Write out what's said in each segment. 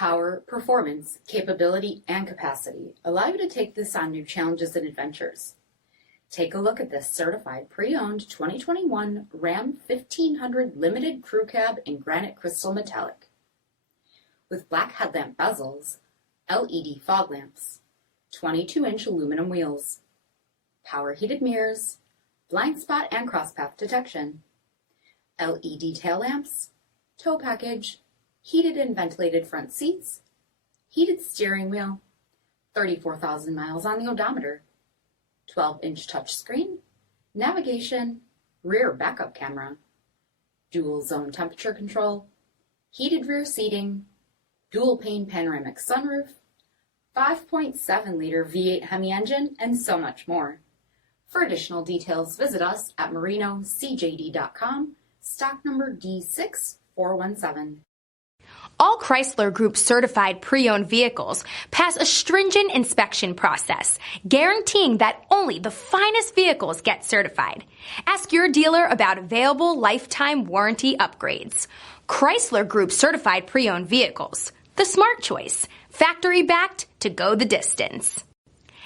Power, performance, capability, and capacity allow you to take this on new challenges and adventures. Take a look at this certified pre-owned 2021 Ram 1500 Limited Crew Cab in granite crystal metallic. With black headlamp bezels, LED fog lamps, 22-inch aluminum wheels, power heated mirrors, blind spot and crosspath detection, LED tail lamps, tow package, heated and ventilated front seats, heated steering wheel, 34,000 miles on the odometer, 12-inch touchscreen, navigation, rear backup camera, dual zone temperature control, heated rear seating, dual-pane panoramic sunroof, 5.7-liter V8 HEMI engine, and so much more. For additional details, visit us at marinocjd.com, stock number D6417. All Chrysler Group certified pre-owned vehicles pass a stringent inspection process, guaranteeing that only the finest vehicles get certified. Ask your dealer about available lifetime warranty upgrades. Chrysler Group certified pre-owned vehicles, the smart choice, factory backed to go the distance.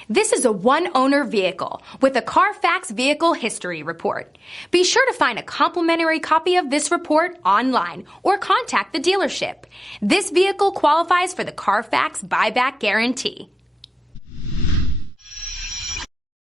This is a one-owner vehicle with a CARFAX vehicle history report. Be sure to find a complimentary copy of this report online or contact the dealership. This vehicle qualifies for the CARFAX buyback guarantee.